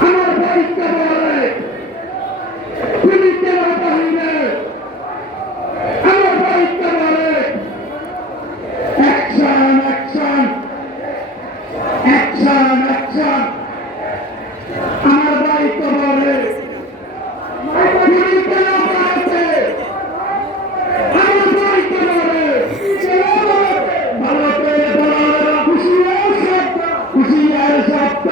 আমার দায়িত্ব বলে পুলিশের বাহিনী আমার দায়িত্ব বলে অ্যাকশন অ্যাকশন অ্যাকশন অ্যাকশন আমার দায়িত্ব বলে পুলিশের বাহিনীতে আমার দায়িত্ব বলে ভারতে খুশিয়ার শব্দ